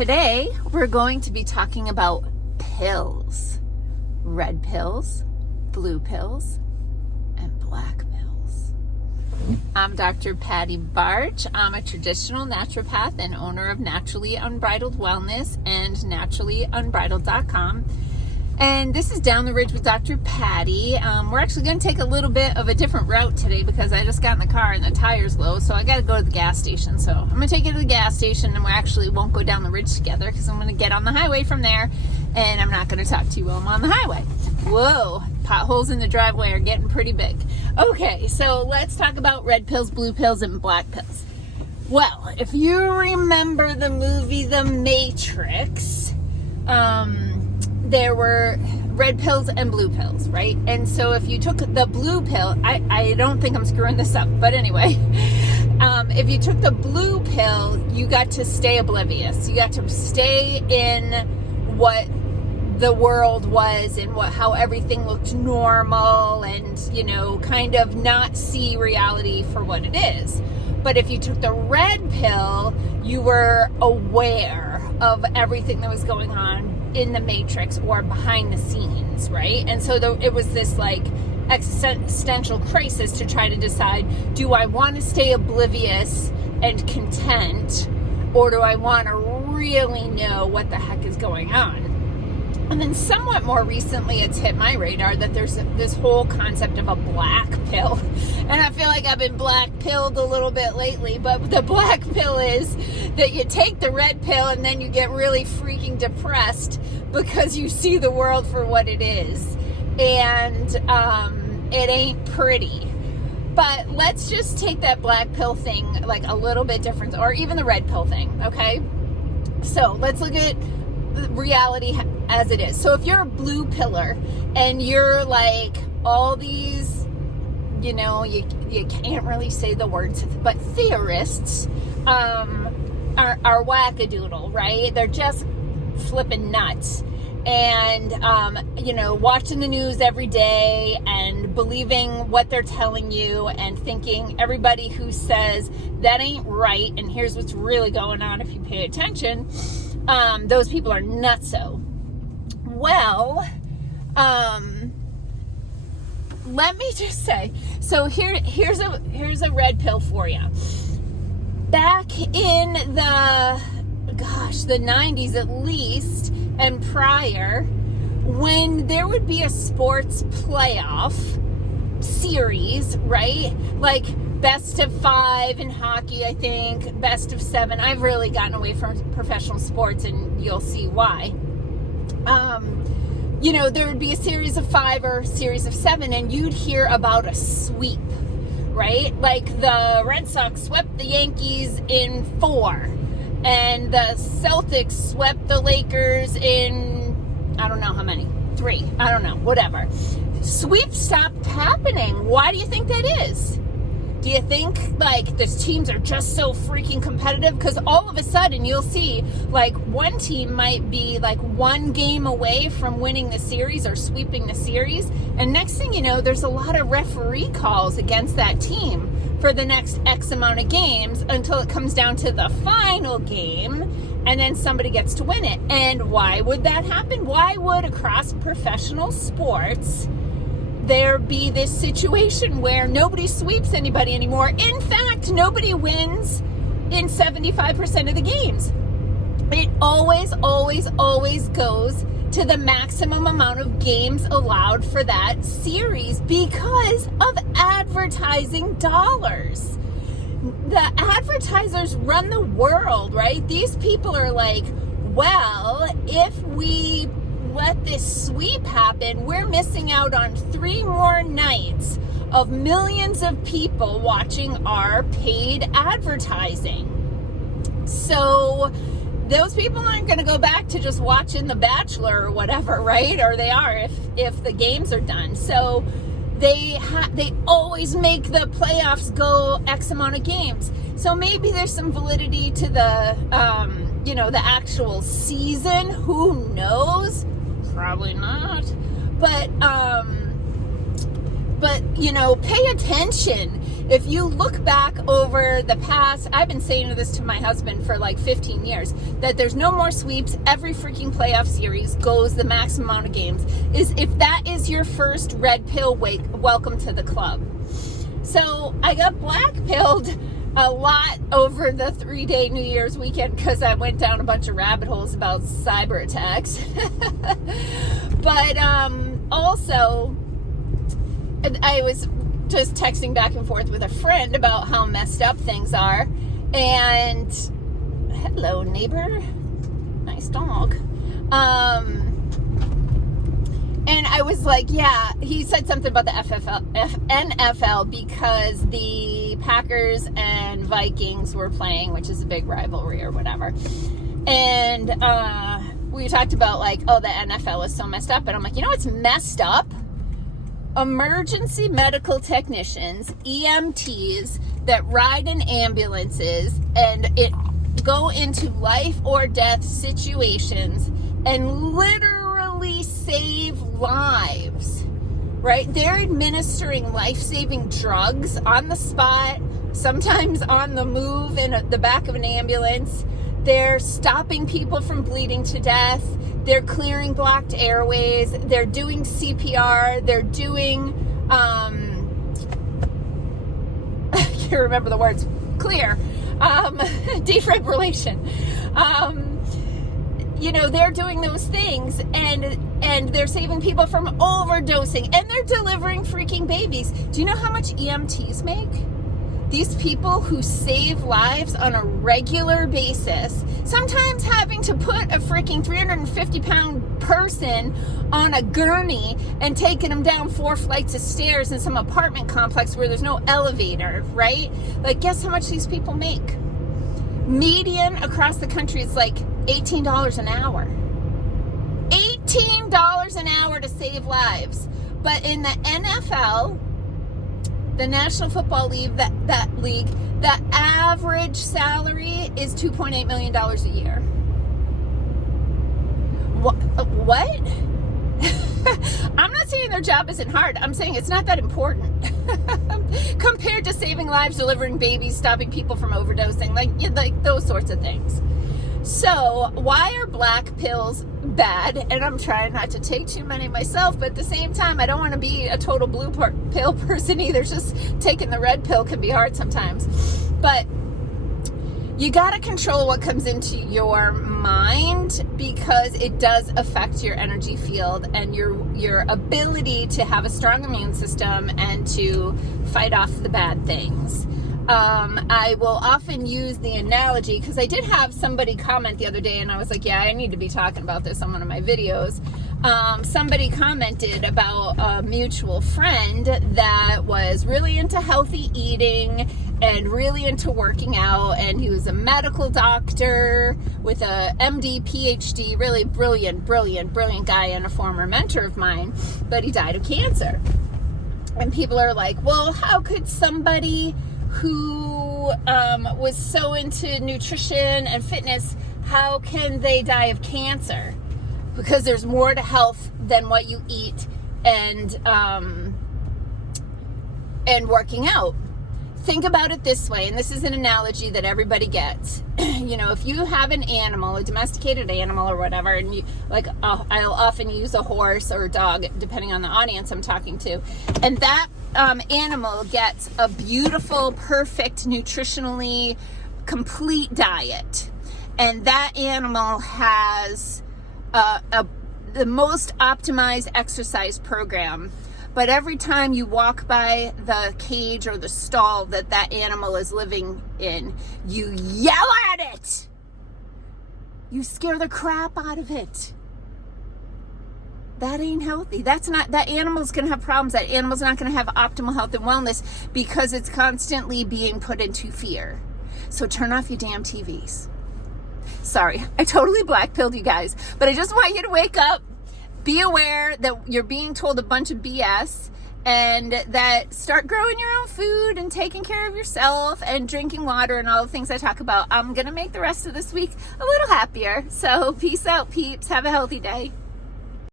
Today, we're going to be talking about pills. Red pills, blue pills, and black pills. I'm Dr. Patty Barch. I'm a traditional naturopath and owner of Naturally Unbridled Wellness and naturallyunbridled.com. And this is Down the Ridge with Dr. Patty. We're actually going to take a little bit of a different route today because I just got in the car and the tire's low, so I got to go to the gas station. So I'm going to take you to the gas station, and we actually won't go down the ridge together because I'm going to get on the highway from there, and I'm not going to talk to you while I'm on the highway. Whoa, potholes in the driveway are getting pretty big. Okay, so let's talk about red pills, blue pills, and black pills. Well, if you remember the movie The Matrix, there were red pills and blue pills, right? And so if you took the blue pill, I don't think I'm screwing this up, but anyway, if you took the blue pill, you got to stay oblivious. You got to stay in what the world was and how everything looked normal and, kind of not see reality for what it is. But if you took the red pill, you were aware of everything that was going on in the Matrix or behind the scenes, right? And so it was this like existential crisis to try to decide, do I want to stay oblivious and content, or do I want to really know what the heck is going on? And then somewhat more recently, it's hit my radar that there's this whole concept of a black pill. And I feel like I've been black pilled a little bit lately, but the black pill is that you take the red pill and then you get really freaking depressed because you see the world for what it is. And it ain't pretty. But let's just take that black pill thing like a little bit different, or even the red pill thing, okay? So let's look at reality as it is. So if you're a blue pillar and you're like all these, you can't really say the words, but theorists are wackadoodle, right? They're just flipping nuts and, watching the news every day and believing what they're telling you and thinking everybody who says that ain't right and here's what's really going on if you pay attention, those people are nutso. Well, let me just say, so here's a red pill for you. Back in the 90s at least, and prior, when there would be a sports playoff series, right? Like best of 5 in hockey, I think, best of 7. I've really gotten away from professional sports, and you'll see why. There would be a series of 5 or a series of 7, and you'd hear about a sweep, right? Like the Red Sox swept the Yankees in 4, and the Celtics swept the Lakers in, I don't know how many, 3, I don't know, whatever. Sweeps stopped happening. Why do you think that is? Do you think, the teams are just so freaking competitive? Because all of a sudden, you'll see, one team might be, 1 game away from winning the series or sweeping the series. And next thing you know, there's a lot of referee calls against that team for the next X amount of games until it comes down to the final game, and then somebody gets to win it. And why would that happen? Why would across professional sports there be this situation where nobody sweeps anybody anymore? In fact, nobody wins in 75% of the games. It always, always, always goes to the maximum amount of games allowed for that series because of advertising dollars. The advertisers run the world, right? These people are like, well, if we let this sweep happen, we're missing out on 3 more nights of millions of people watching our paid advertising. So those people aren't going to go back to just watching The Bachelor or whatever, right? Or they are if the games are done. So they always make the playoffs go X amount of games. So maybe there's some validity to the the actual season. Who knows? Probably not. But But, you know, pay attention. If you look back over the past, I've been saying this to my husband for like 15 years, that there's no more sweeps. Every freaking playoff series goes the maximum amount of games. If that is your first red pill, welcome to the club. So I got black pilled a lot over the 3-day New Year's weekend because I went down a bunch of rabbit holes about cyber attacks. But also, I was just texting back and forth with a friend about how messed up things are. And hello, neighbor. Nice dog. And I was like, yeah, he said something about the NFL because the Packers and Vikings were playing, which is a big rivalry or whatever. And we talked about like, oh, the NFL is so messed up. And I'm like, you know what's messed up? Emergency medical technicians, EMTs, that ride in ambulances and go into life or death situations and literally save lives, right? They're administering life-saving drugs on the spot, sometimes on the move in the back of an ambulance. They're stopping people from bleeding to death. They're clearing blocked airways. They're doing CPR. They're doing, I can't remember the words, clear, defibrillation. You know, they're doing those things and they're saving people from overdosing and they're delivering freaking babies. Do you know how much EMTs make? These people who save lives on a regular basis, sometimes having to put a freaking 350-pound person on a gurney and taking them down 4 flights of stairs in some apartment complex where there's no elevator, right? Like, guess how much these people make? Median across the country is like $18 an hour. $18 an hour to save lives. But in the NFL, the National Football League, that league, the average salary is $2.8 million a year. What? I'm not saying their job isn't hard. I'm saying it's not that important compared to saving lives, delivering babies, stopping people from overdosing, like those sorts of things. So why are black pills bad? And I'm trying not to take too many myself, but at the same time, I don't want to be a total blue pill person either. Just taking the red pill can be hard sometimes. But you got to control what comes into your mind because it does affect your energy field and your ability to have a strong immune system and to fight off the bad things. I will often use the analogy because I did have somebody comment the other day and I was like, yeah, I need to be talking about this on one of my videos. Somebody commented about a mutual friend that was really into healthy eating and really into working out, and he was a medical doctor with a MD, Ph.D, really brilliant guy and a former mentor of mine, but he died of cancer. And people are like, well, how could somebody who was so into nutrition and fitness, how can they die of cancer? Because there's more to health than what you eat and working out. Think about it this way, and this is an analogy that everybody gets. You know, if you have an animal, a domesticated animal or whatever, and you I'll often use a horse or a dog, depending on the audience I'm talking to, and that animal gets a beautiful, perfect, nutritionally complete diet, and that animal has the most optimized exercise program. But every time you walk by the cage or the stall that animal is living in, you yell at it. You scare the crap out of it. That ain't healthy. That animal's going to have problems. That animal's not going to have optimal health and wellness because it's constantly being put into fear. So turn off your damn TVs. Sorry, I totally black-pilled you guys, but I just want you to wake up. Be aware that you're being told a bunch of BS, and that start growing your own food and taking care of yourself and drinking water and all the things I talk about. I'm going to make the rest of this week a little happier. So peace out, peeps. Have a healthy day.